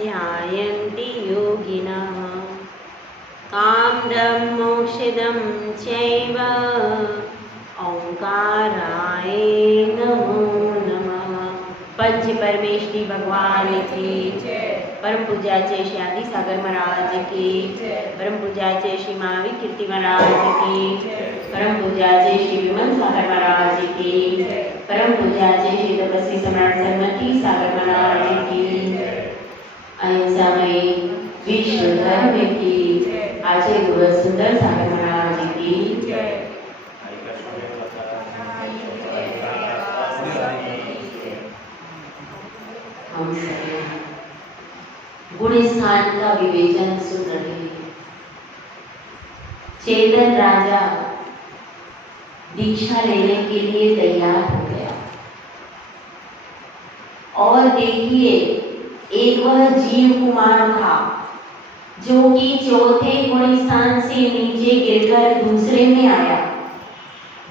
ध्यायन्ति योगिनः कामदं मोक्षदं चैव ओंकाराय नमो नमः। पंच परमेश्वरी भगवान की, परम पूज्याचे श्री आदि सागर महाराज की, परम पूज्याचे श्री महावीर कीर्ति महाराज की, परम पूज्याचे श्री विमल सागर महाराज की, परम पूज्याचे श्री तपस्वी सम्राट सन्मति सागर महाराज की, अहिंसामय विश्व धर्म की, आचार्य गुरु सुंदर सागर महाराज की। हम गुण स्थान का विवेचन सुन रहे हैं। चेतन राजा दीक्षा लेने के लिए तैयार हो गया और देखिए एक वह जीव कुमार था जो कि चौथे गुण स्थान से नीचे गिरकर दूसरे में आया,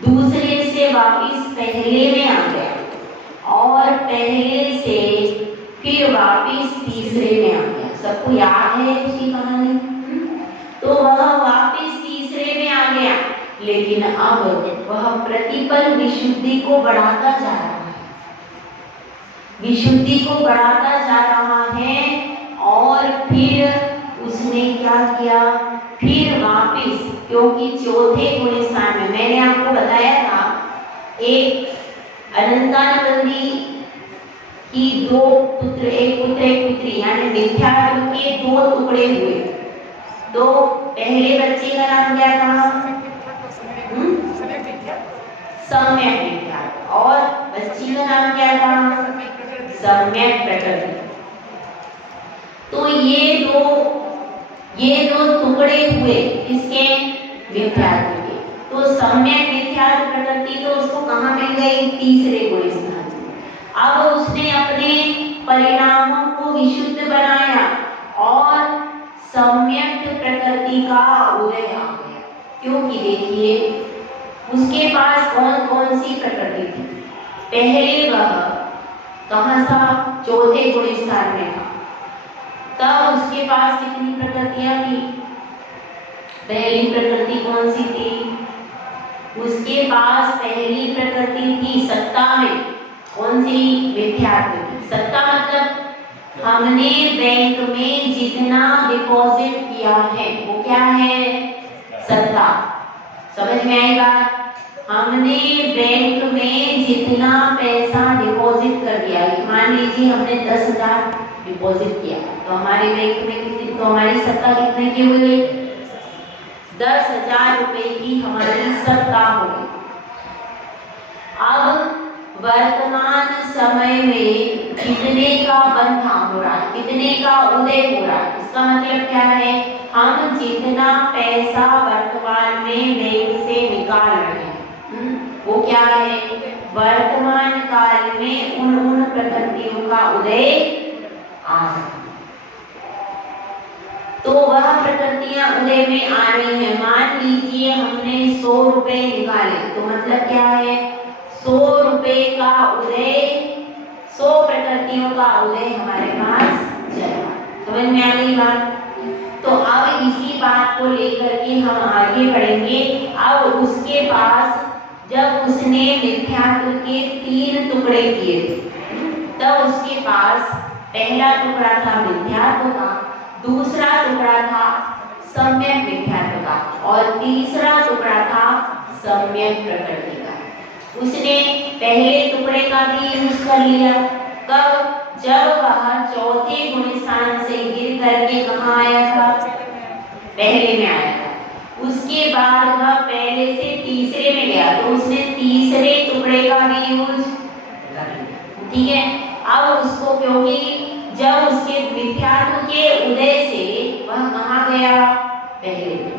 दूसरे से वापिस पहले में आ गया और पहले से फिर वापिस तीसरे में आ गया। सबको याद है उसकी कहानी? तो वह वापिस तीसरे में आ गया, लेकिन अब वह प्रतिपल विशुद्धि को बढ़ाता जा रहा है, विशुद्धि को बढ़ाता जा रहा है। और फिर उसने क्या किया, फिर वापिस, क्योंकि चौथे गुण स्थान में मैंने आपको बताया था एक अनंतानंदी की दो पुत्र, एक पुत्र एक पुत्री, यानी मिथ्यात्व के दो टुकड़े हुए। तो पहले बच्चे का नाम क्या था? सम्यक विख्यात। और बच्ची का नाम क्या था? सम्यक प्रकृति। तो ये दो टुकड़े हुए इसके विख्यात के। तो सम्यक विख्यात प्रकृति तो उसको कहाँ मिल गई? तीसरे गुण स्थान। अब उसने अपने परिणामों को विशुद्ध बनाया और सम्यक प्रकृति का उदय आ गया। क्योंकि देखिए उसके पास कौन कौन सी प्रकृति थी? पहले वह कहाँ था? चौथे गुण स्थान में था। तब उसके पास कितनी प्रकृतियां थी? पहली प्रकृति कौन सी थी? उसके पास पहली प्रकृति थी सत्ता में। कौन सी? विख्यात की। सत्ता मतलब हमने बैंक में जितना डिपॉजिट किया है वो क्या है? सत्ता। समझ में आई बात? हमने बैंक में जितना पैसा डिपॉजिट कर दिया, मान लीजिए हमने 10,000 डिपॉजिट किया, तो हमारे बैंक में कितनी, तो हमारी सत्ता कितने की हुई? 10,000 रुपए की हमारी सत्ता हो गई। अब वर्तमान समय में कितने का बंधा हो रहा है, कितने का उदय हो रहा है? इसका मतलब क्या है? हम जितना पैसा वर्तमान में बैंक से निकाल रहे हैं वो क्या है? वर्तमान काल में उन प्रकृतियों का उदय आ रहा है। तो वह प्रकृतियां उदय में आ रही है। मान लीजिए हमने 100 रुपए निकाले, तो मतलब क्या है? 100 रुपए का उदय, 100 प्रकृतियों का उदय हमारे पास चला। समझ में आ गई बात? तो अब इसी बात को लेकर के हम आगे बढ़ेंगे। अब उसके पास जब उसने मिथ्यात्व के 3 टुकड़े किए थे, तब उसके पास पहला टुकड़ा था मिथ्यात्व का, दूसरा टुकड़ा था सम्यक विख्यात का और तीसरा टुकड़ा था सम्यक प्रकृति का। उसने पहले टुकड़े का भी यूज कर लिया। कब? जब वह चौथे गुण स्थान से गिर करके कहाँ आया था? पहले में आया था। उसके बाद वह पहले से तीसरे में गया, तो उसने तीसरे टुकड़े का भी यूज कर लिया। ठीक है। अब उसको, क्योंकि जब उसके मिथ्यात्व के उदय से वह कहाँ गया? पहले में।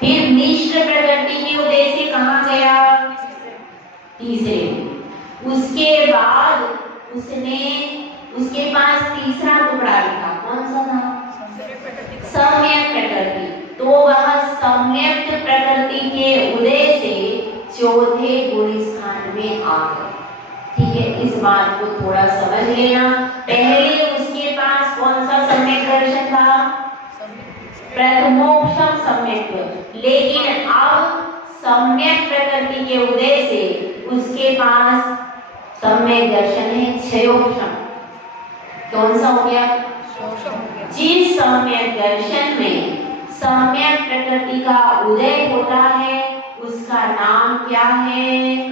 फिर मिश्र प्रकृति के उदय से कहाँ गया? तीसरे में। उसके बाद उसके पास तीसरा टुकड़ा भी था। कौन सा था? सम्यक प्रकृति। तो वह सम्यक प्रकृति के उदय से चौथे गुण स्थान में आ गए। ठीक है, इस बात को थोड़ा समझ लेना। पहले उसके पास कौन सा सम्यक दर्शन था? प्रथमोपशम सम्यक। लेकिन अब सम्यक प्रकृति के उदय से उसके पास सम्यक दर्शन है क्षयोपशम। कौन सा हो गया? जिस सम्यक दर्शन में सम्यक प्रकृति का उदय होता है उसका नाम क्या है?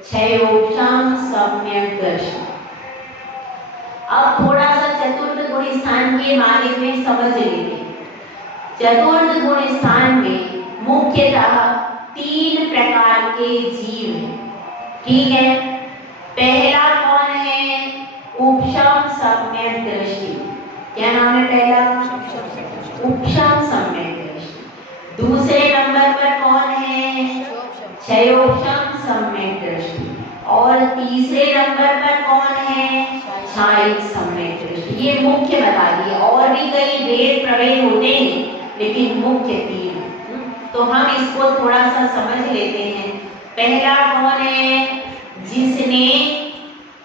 क्षयोपशम सम्यक दर्शन। अब थोड़ा सा चतुर्थ गुण स्थान के बारे में समझ लेते हैं। चतुर्थ गुण स्थान में मुख्यतः 3 प्रकार के जीव हैं, ठीक है। पहला कौन है? उपशम सम्यक दृष्टि। क्या नाम है पहला? उपशम सम्यक दृष्टि। दूसरे नंबर पर कौन है? क्षयोपशम सम्यक दृष्टि। और तीसरे नंबर पर कौन है? क्षायिक सम्यक दृष्टि। ये मुख्य बता दिए, और भी कई भेद प्रभेद होते हैं लेकिन मुख्य 3। तो हम इसको थोड़ा सा समझ लेते हैं। पहला कौन है? जिसने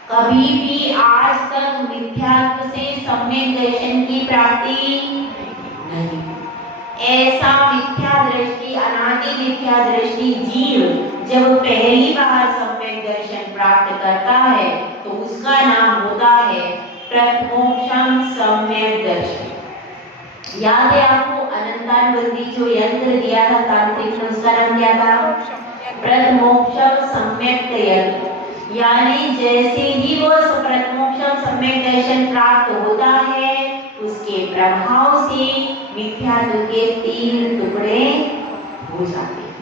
कभी भी आज तक मिथ्यात्व से सम्यक दर्शन की प्राप्ति नहीं। ऐसा मिथ्या दृष्टि, अनादि मिथ्या दृष्टि जीव जब पहली बार सम्यक दर्शन प्राप्त करता है तो उसका नाम होता है प्रथमोपशम सम्यक दर्शन। याद है आपको अनंतानुबंधी जो यंत्र दिया था तांत्रिक ने, उसका नाम क्या था? प्रथमोपशम सम्यक यंत्र। यानी जैसे ही वो प्रथमोपशम सम्यक दर्शन प्राप्त होता है उसके प्रभाव से मिथ्यात्व के 3 टुकड़े हो जाते हैं।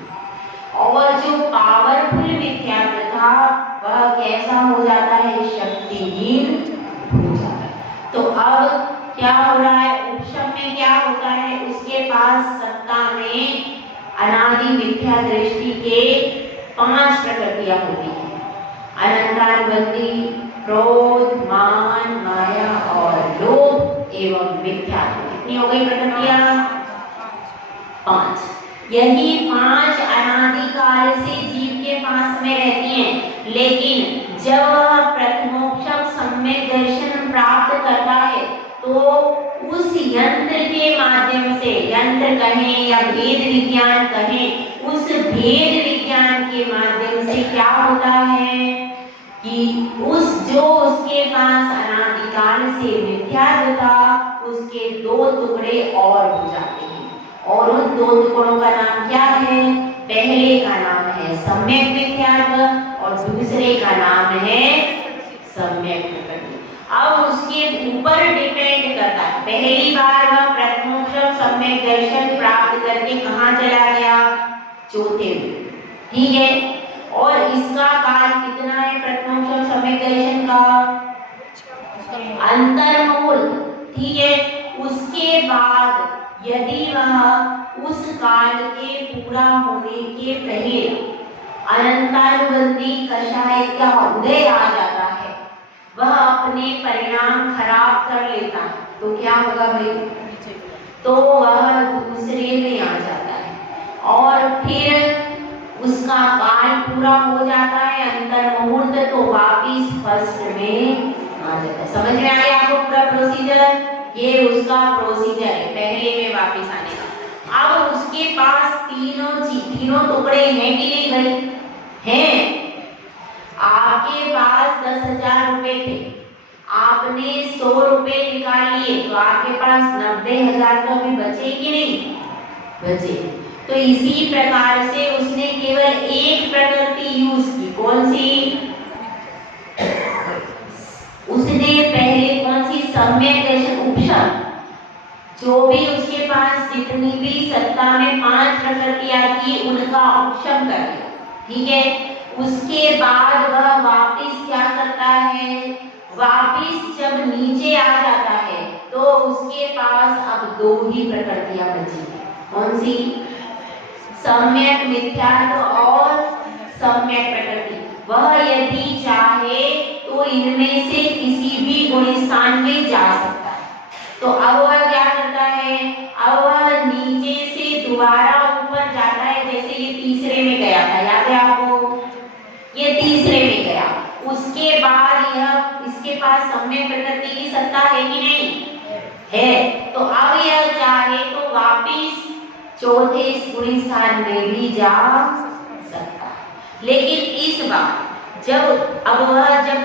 और जो पावरफुल मिथ्यात्व था वह कैसा हो जाता है? शक्तिहीन हो जाता है। तो अब क्या हो रहा है? उपशम में क्या होता है? उसके पास सत्ता में अनादि मिथ्या दृष्टि के 5 प्रकृतियां होती हैं। अनंतानुबंधी, क्रोध, मान, माया और लोभ एवं मिथ्यात्व। कितनी हो गई प्रकृतियां? 5। यही 5 अनादिकाल से जीव के पास में रहती हैं। लेकिन जब वह प्रथमोपशम सम्यक दर्शन प्राप्त करता है तो उस यंत्र के माध्यम से, यंत्र कहें या भेद विज्ञान कहें, उस भेद विज्ञान के माध्यम से क्या होता है कि उसके पास अनादिकाल से मिथ्यात्व था उसके 2 टुकड़े और हो जाते हैं। और उन 2 टुकड़ों का नाम क्या है? पहले का नाम है सम्यक मिथ्यात्व और दूसरे का नाम है सम्यक प्रकृति। अब उसके ऊपर डिपेंड करता है। पहली बार वह प्रथमोपशम सम्यक दर्शन प्राप्त करके कहाँ चला गया? चौथे में, ठीक है। और इसका काल कितना है प्रथमोपशम सम्यक दर्शन का? अंतर्मुहूर्त, ठीक है। उसके बाद यदि वह उस काल के पूरा होने के पहले अनंतानुबंधी कषाय का उदय आ जाता है, वह अपने परिणाम खराब कर लेता है तो क्या होगा भाई? तो वह दूसरे में आ जाता है और फिर उसका काल पूरा हो जाता है अंतर्मुहूर्त, तो वापिस फर्स्ट में आ जाता है। समझ में आया आपको पूरा प्रोसीजर? ये उसका प्रोसीजर है पहले में वापिस आने का। अब उसके पास तीनों टुकड़े हैं कि नहीं भाई? हैं। आपके पास 10,000 रुपए थे, आपने 100 रुपए निकाल लिए तो आपके पास 90,000 तो अभी बचे कि नहीं? बचे। तो इसी प्रकार से उसने केवल एक प्रकृति यूज की। कौन सी? उसने पहले कौन सी? सम्यक दर्शन उपशम। जो भी उसके पास जितनी भी सत्ता में 5 प्रकृतियां थी उनका उपशम कर दिया, ठीक है। उसके बाद वह वापिस क्या करता है? वापिस जब नीचे आ जाता है तो उसके पास अब 2 ही प्रकृतियां बची। कौन सी? सम्यक मिथ्यात्व और सम्यक प्रकृति। वह यदि चाहे तो इनमें से किसी भी गुण स्थान में जा सकता है। तो अब वह क्या करता है? अब वह नीचे से दोबारा ऊपर जाता है। जैसे ये तीसरे में गया था, याद है आपको? ये तीसरे में गया। उसके बाद यह इसके पास सम्यक प्रकृति की सत्ता है कि नहीं? है, तो अब यह चाहे तो वापिस चौथे गुणी स्थान में भी जा सकता है। लेकिन इस बार जब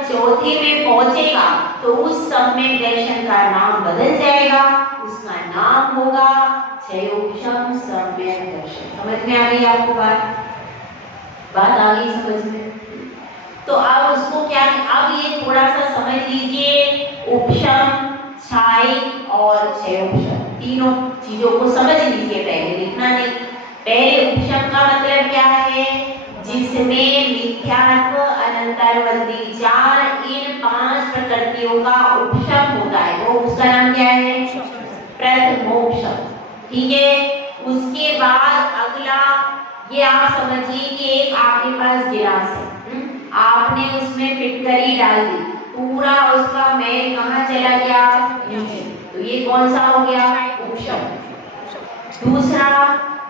चौथे में पहुंचेगा तो उस सम्यक का नाम बदल जाएगा, उसका नाम होगा क्षयोक्षम सम्यक दर्शन। समझ में आ गई आपको बात आ गई समझ में? तो अब उसको क्या, अब ये थोड़ा सा समझ लीजिए, उपशम, क्षायिक और क्षयोक्षम तीनों चीजों को समझ लीजिए, पहले लिखना नहीं। पहले उपशम का मतलब क्या है, जिसमें मिथ्यात्व, अनंतरवर्ती चार, इन 5 प्रकृतियों का उपशम होता है, वो उसका नाम क्या है? प्रथमोपशम। ठीक है। उसके बाद अगला ये आप समझिए कि एक आपके पास गिलास है, आपने उसमें फिटकरी डाल दी, पूरा उसका मैल कहाँ चला गया? नीचे। तो ये कौन सा हो गया? उपशम। दूसरा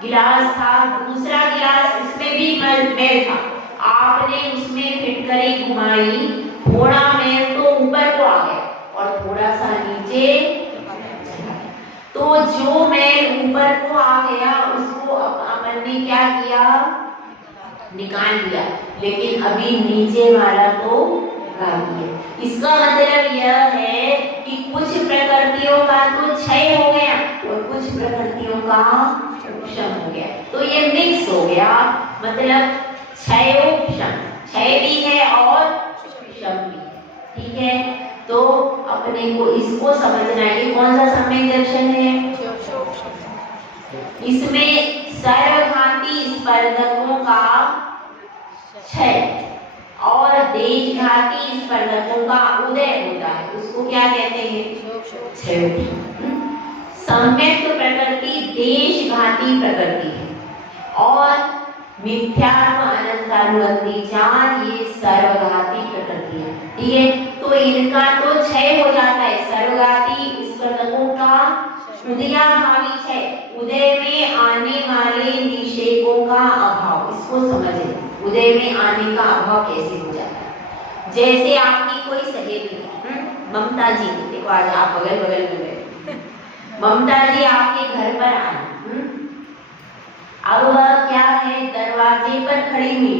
गिलास था, दूसरा गिलास, उसमें भी मैल था, आपने उसमें फिटकरी घुमाई, थोड़ा मैल तो ऊपर को आ गया और थोड़ा सा नीचे चला गया। तो जो मैल ऊपर को आ गया उसको अपन ने क्या किया? निकाल दिया, लेकिन अभी नीचे वाला तो बाकी है। इसका मतलब यह है कि कुछ प्रकृतियों का तो क्षय हो गया और कुछ प्रकृतियों का उपशम हो गया, तो ये मिक्स हो गया, मतलब क्षयोपशम, क्षय भी है और उपशम भी है। ठीक है, तो अपने को इसको समझना है, ये कौन सा सम्यक दर्शन है? इसमें सर्वघाती स्पर्धकों का क्षय और देशघाती स्पर्धकों का उदय होता है, उसको क्या कहते हैं? क्षयोक्षम। सम्यक प्रकृति देशघाती प्रकृति है और मिथ्यात्व, अनंतानुवर्ती चार, ये सर्वघाती प्रकृति है। ठीक है, तो इनका तो क्षय हो जाता है, सर्वघाती स्पर्धकों का उदयाभावी क्षय, उदय में आने वाले निषेकों का अभाव, इसको समझें, उदय में आने का अभाव कैसे हो जाता है। जैसे आपकी कोई सहेली है, ममता जी, देखो आज आप बगल बगल में बैठे, ममता जी आपके घर पर आई, अब वह क्या है, दरवाजे पर खड़ी हुई,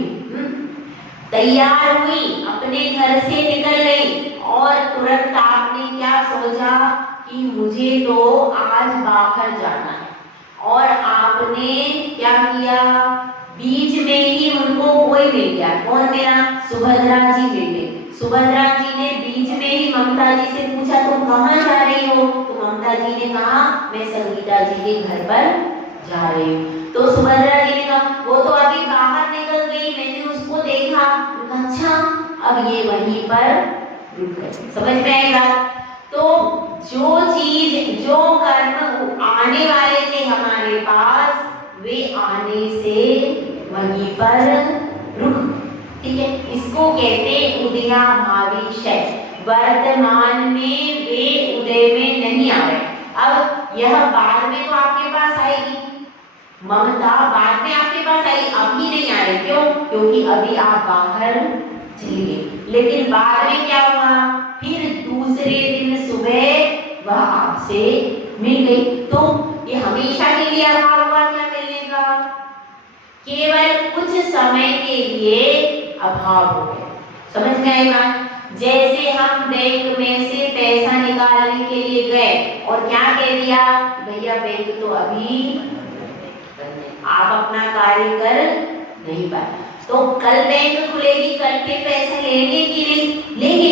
तैयार हुई, अपने घर से निकल गई और तुरंत आपने क्या सोचा कि मुझे तो आज बाहर जाना है, और आपने क्या किया, बीच में ही उनको कोई मिल गया, कौन मिला? सुभद्रा जी मिल गई। सुभद्रा जी ने बीच में ही ममता जी से पूछा तुम कहाँ जा रही हो? तो ममता जी ने कहा मैं संगीता जी के घर पर जा रही हूँ। तो सुभद्रा जी ने कहा वो तो अभी बाहर निकल गई, मैंने उसको देखा। अच्छा, अब ये वहीं पर रुक गए। समझ में आई बात? तो जो चीज, जो कर्म आने वाले थे हमारे पास, वे आने से वहीं पर रुक। ठीक है, इसको कहते उदयाभावी क्षय। वर्तमान में वे उदय में नहीं आ रहे। अब यह बाद में तो आपके पास आएगी, ममता बाद में आपके पास आई, अभी नहीं आ रही। क्यों? क्योंकि अभी आप बाहर चली गई, लेकिन बाद में क्या हुआ, फिर दूसरे दिन सुबह वह आपसे मिल गई। तो ये हमेशा के लिए अभाव हुआ क्या मिलने का? केवल कुछ समय के लिए अभाव हो गया। समझ में आई बात? जैसे हम बैंक में से पैसा निकालने के लिए गए और क्या कह दिया, भैया बैंक तो अभी आप अपना कार्य कर नहीं पाए, तो कल बैंक खुलेगी, कल फिर पैसा लेंगे कि नहीं लेंगे।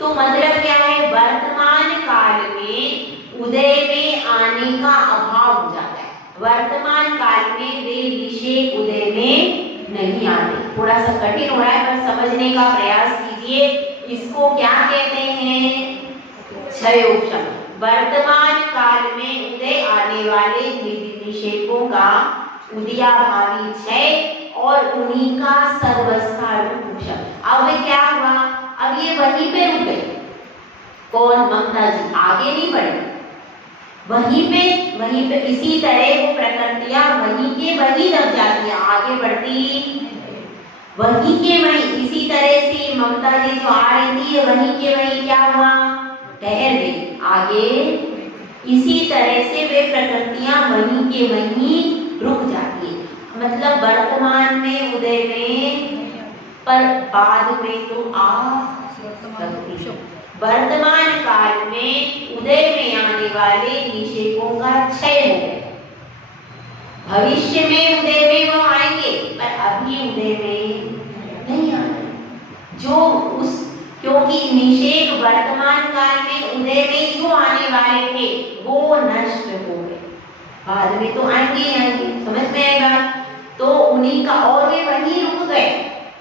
तो मतलब क्या है, वर्तमान काल में उदय में आने का अभाव हो जाता है। वर्तमान काल में वे निषेक उदय में नहीं आते। थोड़ा सा कठिन हो रहा है पर समझने का प्रयास कीजिए। इसको क्या कहते हैं? क्षयोक्षम। वर्तमान काल में उदय आने वाले निषेकों का उदयाभावी क्षय और उन्हीं का सर्वस्था उपशम। अब क्या हुआ, अब ये वहीं पे रुक गए। कौन? ममता जी आगे नहीं बढ़े, वहीं पे इसी तरह वो प्रकृतियां वहीं के वहीं दब जाती है, आगे बढ़ती वहीं के वहीं। इसी तरह से ममता जी जो आ रही थी वहीं के वहीं क्या हुआ, ठहर गई, आगे इसी तरह से वे प्रकृतियां वहीं के वहीं रुक जाती है। मतलब वर्तमान में उदय में, पर बाद में तो आ सकती है। वर्तमान काल में उदय में आने वाले निषेकों का क्षय हो गया। भविष्य में उदय में वो आएंगे, पर अभी उदय में नहीं आए। जो उस क्योंकि निषेक वर्तमान काल में उदय में जो आने वाले थे वो नष्ट हो गए, बाद में तो आएंगे ही आएंगे। समझ में आएगा? तो उन्हीं का, और वे वहीं रुक गए,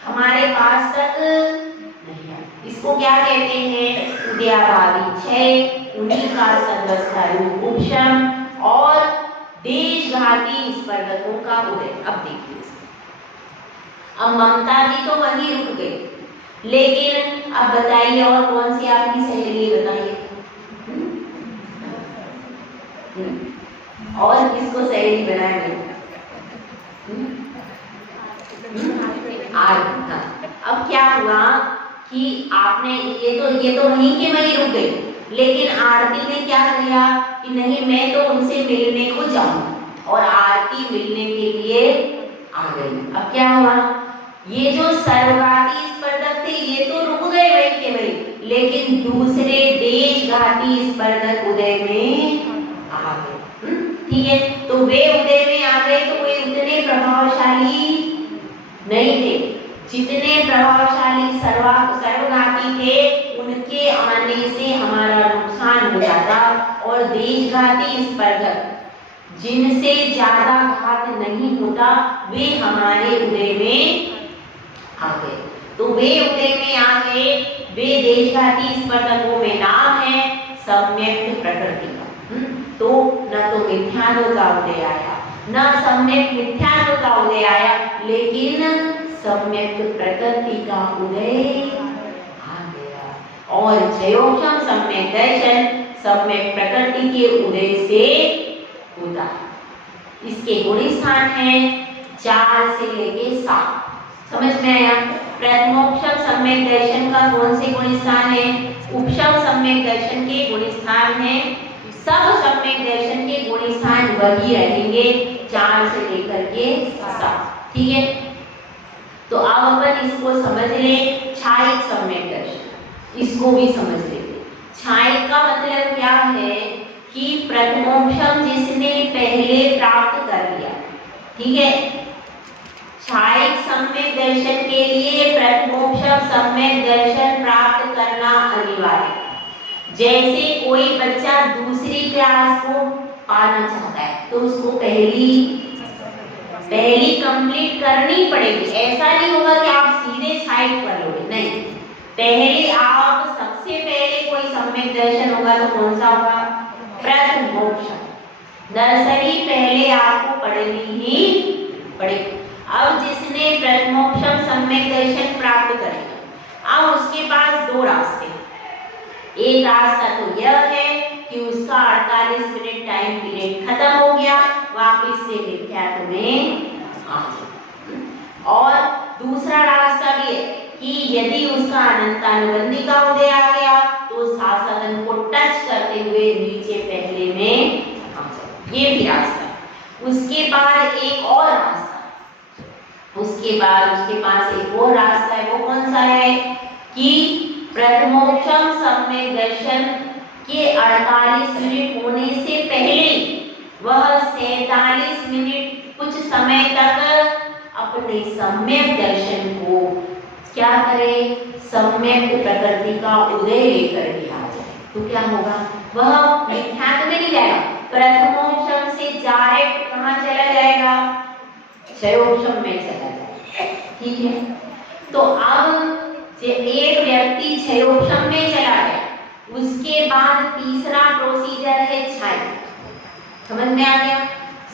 हमारे पास तक नहीं आए। इसको क्या कहते हैं? उदयाभावी क्षय, उन्हीं का सर्वस्था रूप उपशम और देशघाती स्पर्धकों का उदय। अब देखिए, अब ममता भी तो वहीं रुक गई, लेकिन अब बताइए और कौन सी आपकी सहेली बताइए? और किसको सहेली बनाएंगे? अब क्या हुआ कि आपने ये तो वहीं के वहीं रुक गई, लेकिन आरती ने क्या किया कि नहीं, मैं तो उनसे मिलने को जाऊं, और आरती मिलने के लिए आ गई। अब क्या हुआ? ये जो सर्वघाती स्पर्धक थे ये तो रुक गए वहीं के वहीं, लेकिन दूसरे देशघाती स्पर्धक उदय में आ गए। ठीक है, तो वे उदय में आ गए, तो वे उतने प्रभावशाली नहीं थे जितने प्रभावशाली सर्वघाती थे। उनके आने से हमारा नुकसान हो जाता, और देशघाती स्पर्धक जिनसे ज्यादा घात नहीं होता वे हमारे उदय में आ गए। तो वे उदय में आ गए, वे देशघाती स्पर्धकों में नाम है सम्यक प्रकृति का। तो न तो मिथ्यात्व का उदय आया, न सम्यक मिथ्यात्व का उदय आया, लेकिन सम्यक प्रकृति का उदय आ गया। और जयोक्षम सम्यक दर्शन सम्यक प्रकृति के उदय से होता है। इसके गुण स्थान है 4 से लेके 7। समझ में आया? प्रथमोक्षम सम्यक दर्शन का कौन से गुण स्थान है? उपशम सम्यक दर्शन के गुण स्थान है। सब सम्यक दर्शन के गुण स्थान वही रहेंगे 4 से लेकर के 7। ठीक है, तो अब अपन इसको समझ ले, छायिक सम्यक दर्शन, इसको भी समझ लेते। छायिक का मतलब क्या है कि प्रथमोक्षम जिसने पहले प्राप्त कर लिया। ठीक है, छायिक सम्यक दर्शन के लिए प्रथमोक्षम सम्यक दर्शन प्राप्त करना अनिवार्य। जैसे कोई बच्चा दूसरी क्लास को पाना चाहता है तो उसको पहली कंप्लीट करनी पड़ेगी। ऐसा नहीं होगा कि आप सीधे छायिक कर लोगे, नहीं, पहले आप सबसे पहले कोई सम्यक दर्शन होगा तो कौन सा होगा? प्रथमोक्षम। नर्सरी पहले आपको पढ़नी ही पड़ेगी। अब जिसने प्रथमोक्षम सम्यक दर्शन प्राप्त करेगा, अब उसके पास 2 रास्ते हैं। एक रास्ता तो यह है कि उसका 48 मिनट टाइम पीरियड खत्म हो गया, वापस से मिथ्यात्व में आ जाए। और दूसरा रास्ता भी है कि यदि उसका अनंतानुबंधी का उदय आ गया तो शासदन को टच करते हुए नीचे पहले में आ जाए। ये भी रास्ता। उसके बाद एक और रास्ता, उसके पास एक और रास्ता है। वो कौन सा है? कि प्रथमोक्षम सम्यक दर्शन के 48 मिनट होने से पहले वह 47 मिनट कुछ समय तक अपने सम्यक दर्शन को क्या करे? सम्यक प्रकृति का उदय लेकर के आ जाए। तो क्या होगा? वह मिथ्यात्व में नहीं जाएगा, प्रथमोक्षम से डायरेक्ट कहाँ चला जाएगा? क्षयोक्षम में चला जाएगा। ठीक है, तो अब एक व्यक्ति क्षयोक्षम में चला गया, उसके बाद तीसरा प्रोसीजर है छायिक। समझ में आ गया?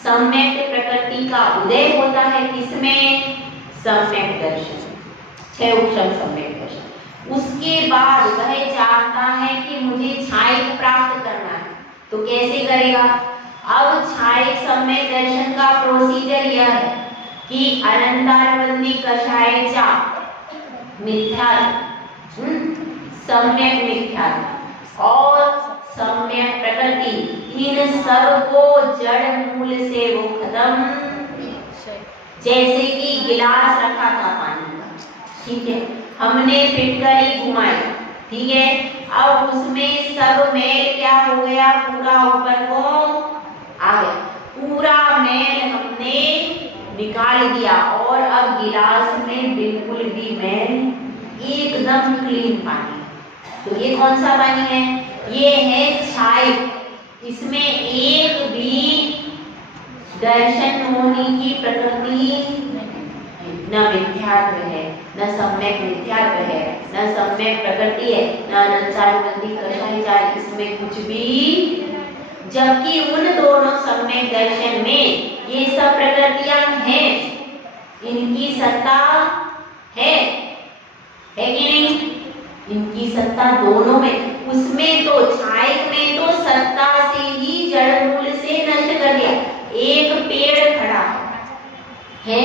सम्यक प्रकृति का उदय होता है किसमें? सम्यक दर्शन, क्षयोक्षम सम्यक दर्शन। उसके बाद वह चाहता है कि मुझे छायिक प्राप्त करना है, तो कैसे करेगा? अब छायिक सम्यक दर्शन का प्रोसीजर यह है कि अनंतानुबंधी कषायचा मिथ्यात्व, सम्यक मिथ्यात्व और सम्यक प्रकृति, इन सब को जड़ मूल से वो खत्म, जैसे कि गिलास रखा था पानी का, ठीक है, हमने फिटकरी घुमाई, ठीक है, अब उसमें सब मैल क्या हो गया, पूरा ऊपर को आ गया, पूरा मैल हमने निकाल दिया और अब गिलास में बिल्कुल भी मैल, एकदम क्लीन पानी। तो ये कौन सा पानी है, ये है छाय, इसमें एक भी दर्शन होने की प्रकृति न मिथ्यात्व है, न सम्यक मिथ्यात्व है, न सम्यक प्रकृति है, न अनंतानुबंधी कर्षाचार, इसमें कुछ भी, जबकि उन दोनों सम्यक दर्शन में ये सब प्रकृतियां हैं, इनकी सत्ता है कि नहीं, इनकी सत्ता दोनों में, उसमें तो छाय में तो सत्ता से ही जड़ मूल से नष्ट कर दिया। एक पेड़ खड़ा है,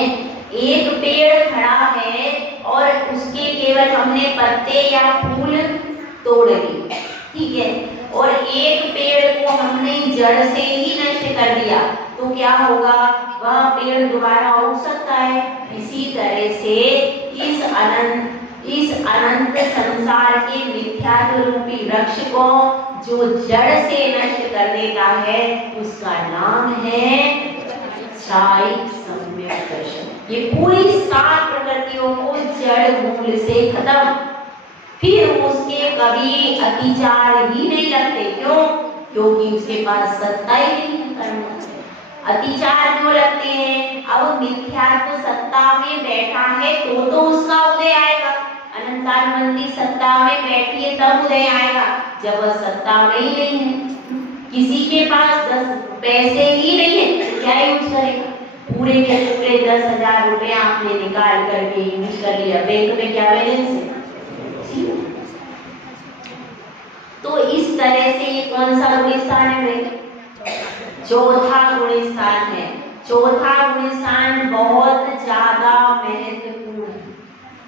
एक पेड़ खड़ा है और उसके केवल हमने पत्ते या फूल तोड़ दिए, ठीक है, और एक पेड़ को हमने जड़ से ही नष्ट कर दिया, तो क्या होगा, वह पेड़ दोबारा उग सकता है। इसी तरह से इस अनंत संसार के मिथ्यात्व रूपी वृक्ष को जो जड़ से नष्ट कर देता है, उसका नाम है छाय सम्यक दर्शन। ये पूरी 7 प्रकृतियों को जड़ मूल से खत्म, फिर उसके कभी अतिचार ही नहीं लगते, क्यों, क्योंकि उसके पास सत्ता ही नहीं है। अतिचार क्यों लगते हैं, अब मिथ्यात्व सत्ता में बैठा है तो उसका उदय आएगा, अनंतानुबंधी सत्ता में बैठी है तब उदय आएगा, जब वह सत्ता में ही नहीं है, किसी के पास 10 पैसे ही नहीं है, क्या यूज करेगा, पूरे के पूरे 10,000 रुपए आपने निकाल करके यूज कर लिया, बैंक में क्या बैलेंस है। तो इस तरह से ये कौन सा गुणस्थान है भाई, चौथा गुणस्थान है। चौथा गुणस्थान बहुत ज्यादा महत्वपूर्ण है,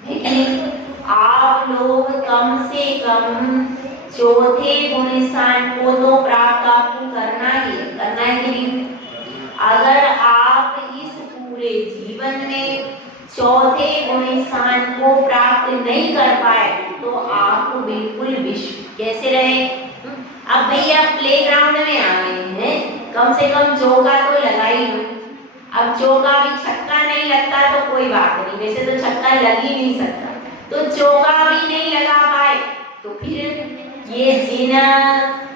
लेकिन आप लोग कम से कम चौथे गुणस्थान को तो प्राप्त आपको करना है कि नहीं। अगर आप इस पूरे जीवन में चौथे गुणस्थान को प्राप्त नहीं कर पाए तो आप बिल्कुल विश्व कैसे रहे। अब भैया प्लेग्राउंड में आ गए हैं, कम से कम चौका तो लगा ही लो। अब चौका भी छक्का नहीं लगता तो कोई बात नहीं, वैसे तो छक्का लग ही नहीं सकता, तो चौका भी नहीं लगा पाए तो फिर ये जिन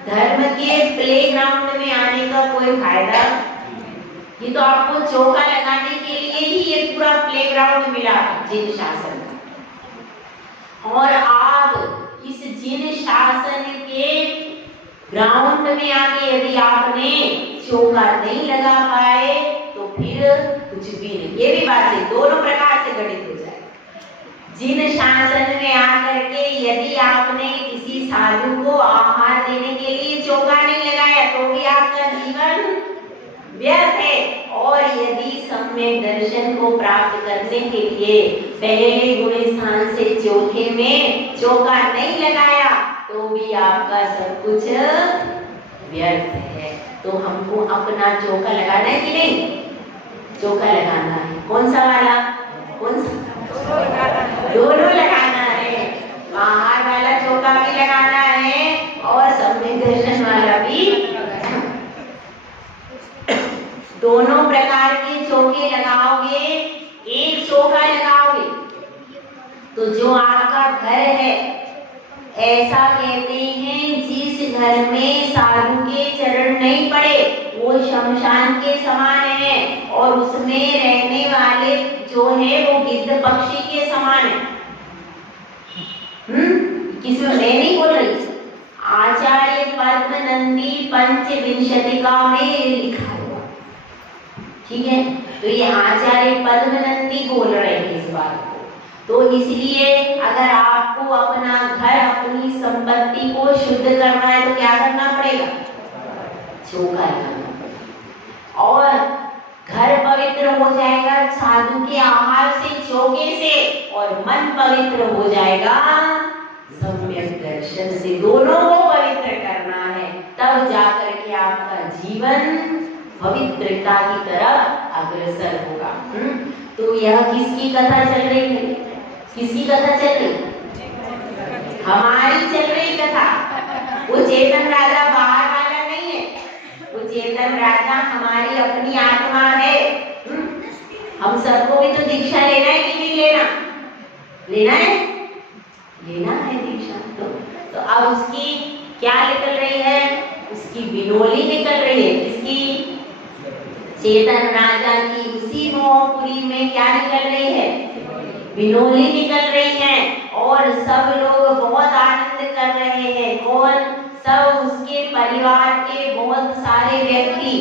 धर्म के प्लेग्राउंड में आने का कोई फायदा। ये तो आपको चौका लगाने के लिए ही ये पूरा प्लेग्राउंड मिला जिन शासन, और आप इस जिन शासन के ग्राउंड में आके यदि आपने चौका नहीं लगा पाए तो फिर कुछ भी नहीं। ये भी बात है, दोनों प्रकार से घटित हो जाए। जिन शासन में आकर के यदि आपने किसी साधु को आहार देने के लिए चौका नहीं लगाया तो भी आपका जीवन व्यर्थ है, और यदि सम्यक दर्शन को प्राप्त करने के लिए पहले गुणस्थान से चौथे में चौका नहीं लगाया तो भी आपका सब कुछ व्यर्थ है। तो हमको अपना चौका लगाना है कि नहीं, चौका लगाना है। कौन सा वाला, कौन सा, दोनों लगाना है। बाहर वाला चौका भी लगाना है और सम्यक दर्शन वाला भी, दोनों प्रकार के चौके लगाओगे। एक चौका लगाओगे तो जो आपका घर है, ऐसा कहते हैं जिस घर में साधु के चरण नहीं पड़े वो शमशान के समान है, और उसमें रहने वाले जो है वो गिद्ध पक्षी के समान है। किसी मैं नहीं बोल रही, आचार्य पद्मनंदी पंचविंशतिका में लिखा हुआ, ठीक है। तो ये आचार्य पद्मनंदी बोल रहे हैं इस बात को। तो इसलिए अगर आपको अपना घर, अपनी संपत्ति को शुद्ध करना है तो क्या करना पड़ेगा, चौका लगाना पड़ेगा। और घर पवित्र हो जाएगा साधु के आहार से, चौके से, और मन पवित्र हो जाएगा सम्यक दर्शन से। दोनों को पवित्र करना है। जीवन पवित्रता की तरफ अग्रसर होगा। तो यह किसकी कथा चल रही है? किसकी कथा चल रही? हमारी चल रही कथा। वो चेतन राजा बाहर वाला नहीं है, वो चेतन राजा हमारी अपनी आत्मा है। हम सबको भी तो दीक्षा लेना है कि नहीं लेना? लेना है, लेना है दीक्षा। तो अब उसकी क्या निकल रही है? उसकी बिनोली निकल रही है। किसकी? चेतन राजा की उसी मोहपुरी में क्या निकल रही है? बिनोली निकल रही है। और सब लोग बहुत आनंद कर रहे हैं। कौन? सब उसके परिवार के बहुत सारे व्यक्ति,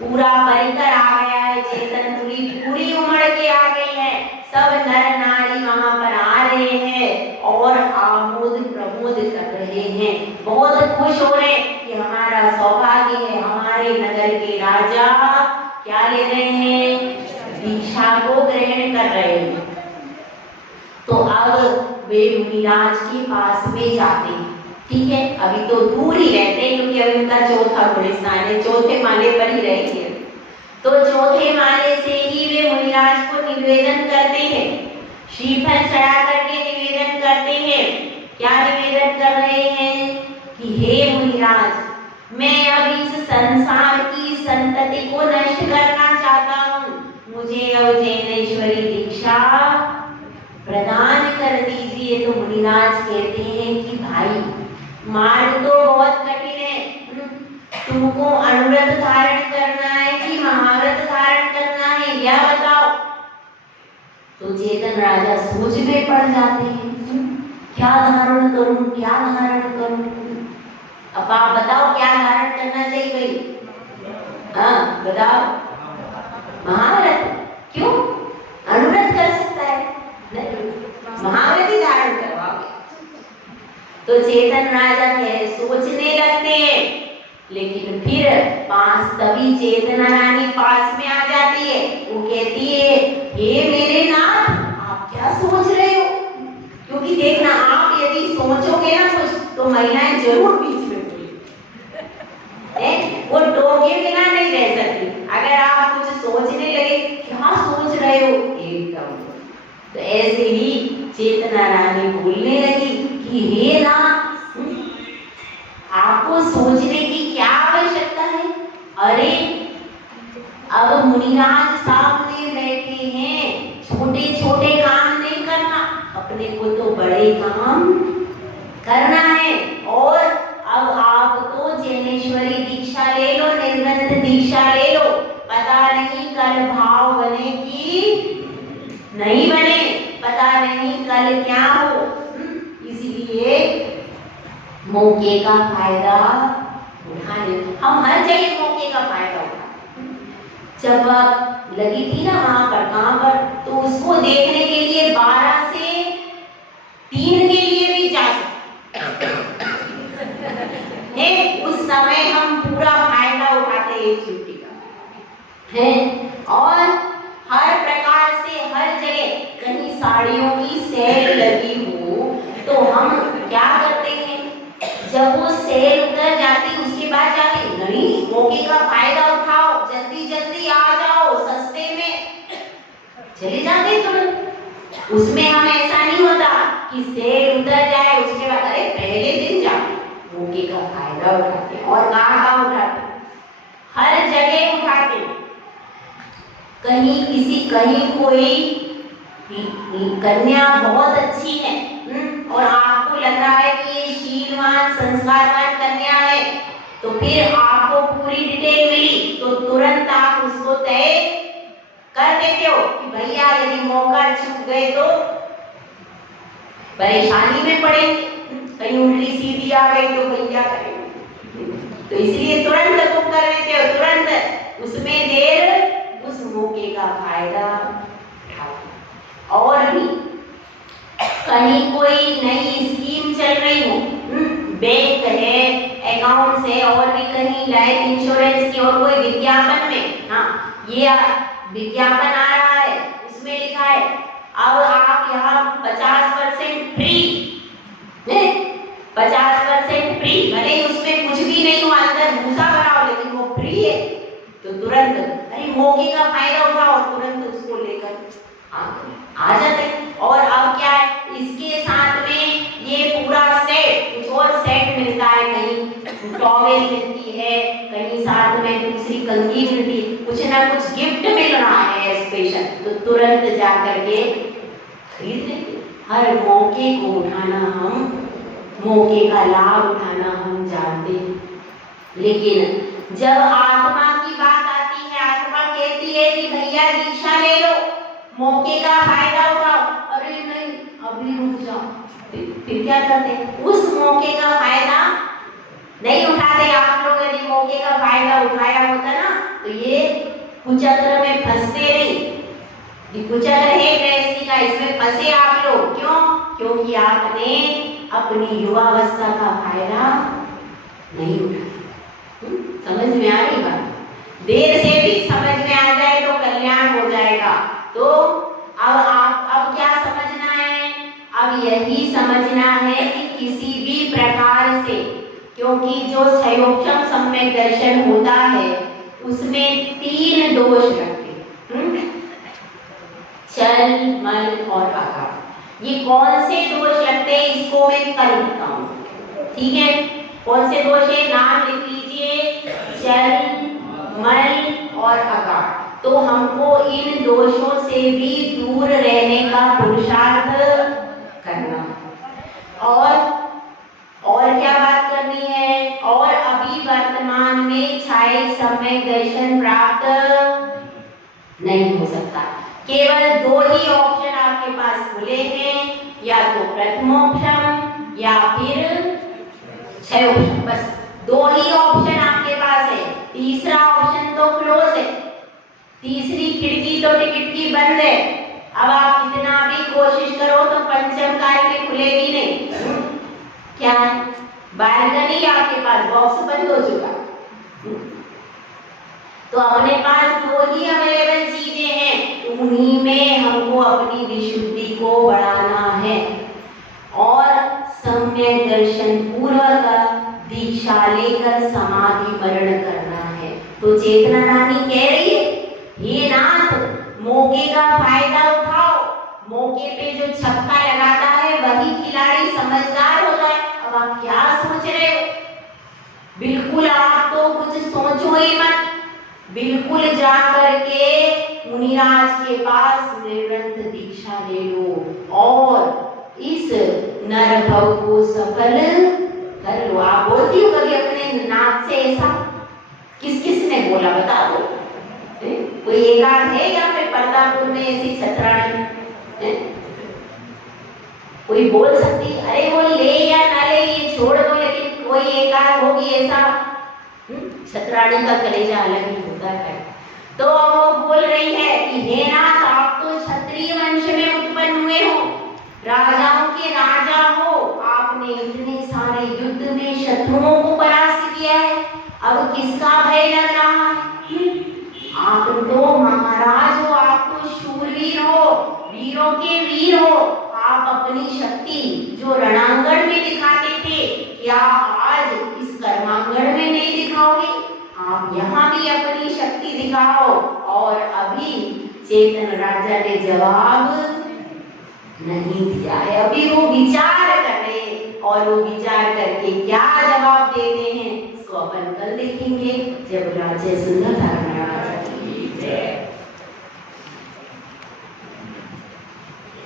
पूरा परिकर आ गया है। चेतनपुरी पूरी उमड़ के आ गई है। सब नर नारी वहां पर आ रहे हैं और आमोद प्रमोद कर रहे हैं, बहुत खुश हो रहे हैं कि हमारा सौभाग्य है, हमारे नगर के राजा क्या ले रहे हैं? दीक्षा को ग्रहण कर रहे हैं। तो अब वे मुनिराज के पास में जाते हैं। ठीक है, अभी तो दूर ही रहते हैं क्योंकि अभी उनका चौथा गुलिस्तान है, चौथे माले पर ही रहेंगे। तो चौथे माले से ही वे मुनिराज को निवेदन करते हैं, श्रीफल चढ़ा करके निवेदन करते हैं। क्या निवेदन कर रहे हैं? कि हे मुनिराज, मैं अब इस संसार की संतति को नष्ट करना चाहता हूँ, मुझे अब जैनेश्वरी दीक्षा प्रदान कर दीजिए। तो मुनिराज कहते हैं कि भाई, मार्ग तो बहुत कठिन है, तुमको अनुव्रत धारण करना है कि महाव्रत धारण करना है, यह बताओ। तो चेतन राजा सोच में पड़ जाते हैं, क्या धारण करूं, क्या धारण करूं। अब आप बताओ क्या धारण करना चाहिए भाई? हाँ बताओ। महाव्रत। क्यों? अनुव्रत कर सकता है, नहीं, महाव्रत ही धारण करवाओगे। तो चेतन राजा सोचने लगते हैं, लेकिन फिर पास तभी चेतना रानी पास में आ जाती है। वो कहती है, हे मेरे नाथ, आप क्या सोच रहे हो? क्योंकि देखना, आप यदि सोचोगे ना कुछ तो महिलाएं जरूर बीच में बोलेंगी, वो टोके बिना नहीं रह सकती। अगर आप कुछ सोचने लगे, क्या सोच रहे हो, एकदम। तो ऐसे ही चेतना रानी बोलने लगी कि हे नाथ, आपको सोचने की क्या आवश्यकता है? अरे अब मुनिराज सामने बैठे हैं, छोटे छोटे काम नहीं करना, अपने को तो बड़े काम करना है। और अब आप तो जैनेश्वरी दीक्षा ले लो, निर्बंध दीक्षा ले लो, पता नहीं कल भाव बने कि नहीं बने, पता नहीं कल क्या हो। इसलिए मौके का फायदा उठा ले। हम हर जगह मौके का फायदा उठाते। जब लगी थी ना वहां पर, कहां पर, तो उसको देखने के लिए 12 से 3 के लिए भी जा सकते हैं। उस समय हम पूरा फायदा उठाते हैं छुट्टी का, है। और हर प्रकार से हर जगह, कहीं साड़ियों की सेल लगी हो तो हम क्या करते हैं, जब वो सेल उतर जाती उसके बाद जाके, नहीं, मौके का फायदा उठाओ, जल्दी जल्दी आ जाओ, सस्ते में चले जाते तुरंत। उसमें हम ऐसा नहीं होता कि सेल उतर जाए उसके बाद, अरे पहले दिन जाते, मौके का फायदा उठाते। और कहाँ उठाते? हर जगह उठाते। कहीं कोई कन्या बहुत अच्छी है और आपको लग रहा है कि ये शीलवान संस्कारवान कन्या है, तो फिर आपको पूरी डिटेल मिली तो तुरंत आप उसको तय कर देते हो कि भैया यदि मौका छूट गए तो परेशानी में पड़ेंगे, कहीं उल्टी सीधी आ गई तो भैया करेंगे। तो इसलिए तुरंत तुम कर लेते हो, तुरंत उसमें देर, उस मौके का फायदा उठाओ। और भी कहीं कोई नई स्कीम चल रही हो, बैंक है, अकाउंट है, और भी कहीं लाइफ इंश्योरेंस की, और कोई विज्ञापन में, हाँ ये विज्ञापन आ रहा है, उसमें लिखा है अब आप यहाँ 50% फ्री, 50% फ्री, भले उसमें कुछ भी नहीं हो, अंदर भूसा बनाओ लेकिन वो फ्री मिलती है तो तुरंत अरे मौके का फायदा उठाओ और तुरंत उसको लेकर आ जाते हैं। और अब क्या है, इसके साथ में ये पूरा सेट, कुछ और सेट मिलता है, कहीं टॉवेल मिलती है, कहीं साथ में दूसरी कंघी मिलती है, कुछ ना कुछ गिफ्ट मिल रहा है स्पेशल, तो तुरंत जा करके खरीद लेंगे। हर मौके को उठाना, हम मौके का लाभ उठाना हम जानते हैं। लेकिन जब आत्मा की बात आती है, आत्मा कहती है कि भैया दीक्षा ले लो, मौके का फायदा उठाओ, अरे नहीं अभी रुक जाओ, फिर क्या करते, उस मौके का फायदा नहीं उठाते। आप लोग यदि मौके का फायदा उठाया होता ना तो ये कुचक्र में फंसते नहीं। ये कुचक्र है गृहस्थी का, इसमें फंसे आप लोग। क्यों? क्योंकि आपने अपनी युवावस्था का फायदा नहीं उठाया। समझ में आ रही बात? देर से भी समझ में आ जाए तो कल्याण हो जाएगा। तो अब क्या समझना है? अब यही समझना है कि किसी भी प्रकार से, क्योंकि जो संयोगक्षम सम्यक दर्शन होता है उसमें 3 दोष लगते हैं, चल, मल और आकार। ये कौन से दोष लगते हैं इसको मैं कल बताऊं, ठीक है? कौन से दोष है नाम लिख लीजिए, चल, मल और आकार। तो हमको इन दोषों से भी दूर रहने का पुरुषार्थ करना। और क्या बात करनी है? और अभी वर्तमान में छाई सम्यक दर्शन प्राप्त नहीं हो सकता। केवल 2 ही ऑप्शन आपके पास खुले हैं, या तो प्रथमोक्षम या फिर क्षयोक्षम, बस 2 ही ऑप्शन आपके पास है। तीसरा ऑप्शन तो क्लोज है, तीसरी खिड़की तो टिकट की बंद है। अब आप कितना भी कोशिश करो तो पंचम काल में खुलेगी नहीं। क्या है? बालकनी आपके पास, बॉक्स बंद हो चुका। तो अपने पास 2 ही अवेलेबल चीजें हैं, उन्हीं में हमको अपनी विशुद्धि को बढ़ाना है और सम्यक दर्शन पूर्वक दीक्षा लेकर समाधि मरण करना है। तो चेतना रानी कह रही है, हे नाथ, मौके का फायदा उठाओ। मौके पे जो छक्का लगाता है वही खिलाड़ी समझदार होता है। अब आप क्या सोच रहे हो? बिल्कुल आप तो कुछ सोचो ही मत, बिल्कुल जा करके मुनिराज के पास निरंतर दीक्षा ले लो और इस नर भव को सफल कर लो। आप बोलती हो कभी अपने नाक से ऐसा? किस किस ने बोला बता दो? कोई एकाध है या फिर पर्दापुर में ऐसी छतरानी कोई बोल सकती? अरे वो ले या ना ले ये छोड़ दो, लेकिन कोई एकाध होगी ऐसा। छतरानी का कलेजा अलग ही होता है। तो वो बोल रही है कि हे नाथ, आप तो क्षत्रिय वंश में उत्पन्न हुए हो, राजाओं के राजा हो, आपने इतने सारे युद्ध में शत्रुओं को परास्त किया है, अब किसका भय लग रहा है? आप तो महाराज हो, आप तो शूरवीर हो, वीरों के वीर हो। आप अपनी शक्ति जो रणांगण में दिखाते थे, क्या आज इस कर्मांगण में नहीं दिखाओगे? आप यहाँ भी अपनी शक्ति दिखाओ। और अभी चेतन राजा ने जवाब नहीं दिया है, अभी वो विचार कर रहे हैं, और वो विचार करके क्या जवाब देते हैं इसको अपन कल देखेंगे, जब राजा सुंदर धारणा